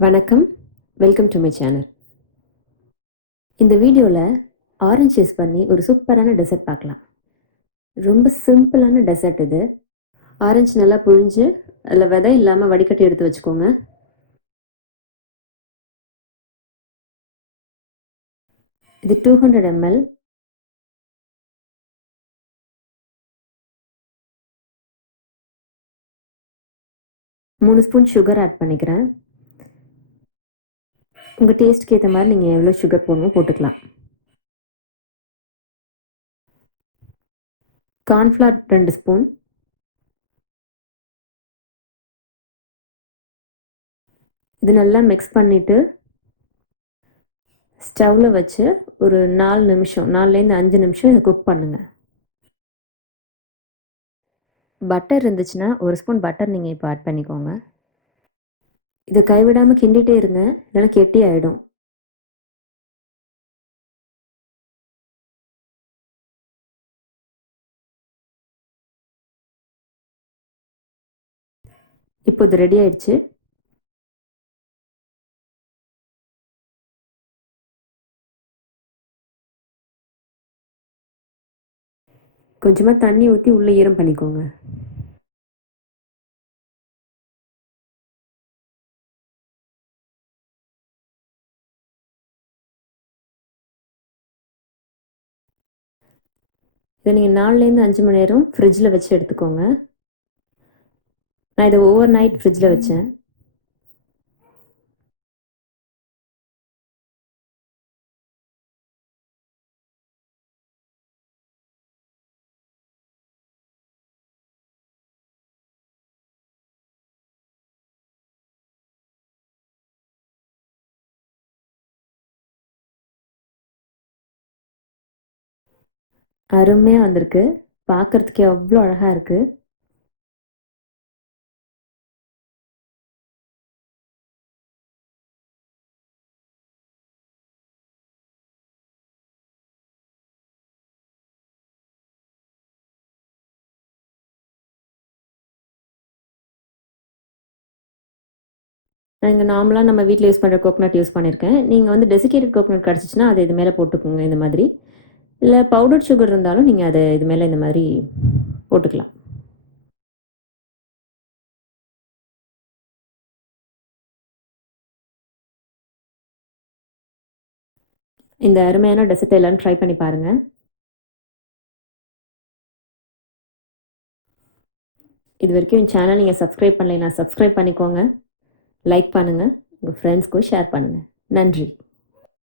வணக்கம். Welcome to my channel. இந்த வீடியோல ஆரஞ்ச் யூஸ் பண்ணி ஒரு சூப்பரான டெசர்ட் பார்க்கலாம். ரொம்ப சிம்பிளான டெசர்ட் இது. ஆரஞ்சு நல்லா புழிஞ்சு, அதில விதை இல்லாம வடிகட்டி எடுத்து வச்சுக்கோங்க. இது 200 ml. மூணு ஸ்பூன் சுகர் ஆட் பண்ணிக்கிறேன். உங்க டேஸ்ட்க்கு ஏத்த மாரி நீங்க எவ்வளோ சுகர் போடணுமோ போட்டுக்கலாம். Cornflour 2 spoon. இது நல்லா மிக்ஸ் பண்ணிட்டு, ஸ்டவ்ல வச்சு ஒரு 4 நிமிஷம் 4லேருந்து 5 நிமிஷம் இத குக் பண்ணுங்க. பட்டர் இருந்துச்சுன்னா, 1 ஸ்பூன் பட்டர் நீங்க இப்ப ஆட் பண்ணிக்கோங்க. இத கைவிடாம கிண்டிட்டே இருங்க, இல்லன்னா கெட்டி ஆயிடும். இப்போ இது ரெடி ஆயிடுச்சு. கொஞ்சமா தண்ணி ஊத்தி உள்ள ஈரம் பண்ணிக்கோங்க. இத நீங்க 4லேருந்து 5 மணி நேரம் ஃப்ரிட்ஜ்ல வச்சு எடுத்துக்கோங்க. நான் இத ஓவர் நைட் ஃப்ரிட்ஜ்ல வச்சேன். அருமையா வந்திருக்கு. பார்க்கறதுக்கே அவ்ளோ அழகா இருக்கு. நான் இங்க நார்மலா நம்ம வீட்ல யூஸ் பண்ற கோகனட் யூஸ் பண்ணியிருக்கேன். நீங்க வந்து டெசிகேட்டட் கோகனட் கிடைச்சுச்சுன்னா, அத இது மேல போட்டுக்கோங்க இந்த மாதிரி. இல்ல பவுடர் சுகர் இருந்தாலும் நீங்க அத இது மேல இந்த மாதிரி போட்டுக்கலாம். இந்த அருமையான டெசர்ட்ட எல்லாரும் ட்ரை பண்ணி பாருங்க. இதுவரைக்கும் என் சேனல் நீங்க சப்ஸ்கிரைப் பண்ணலைன்னா சப்ஸ்கிரைப் பண்ணிக்கோங்க. லைக் பண்ணுங்க. உங்க ஃப்ரெண்ட்ஸ்க்கும் ஷேர் பண்ணுங்க. நன்றி.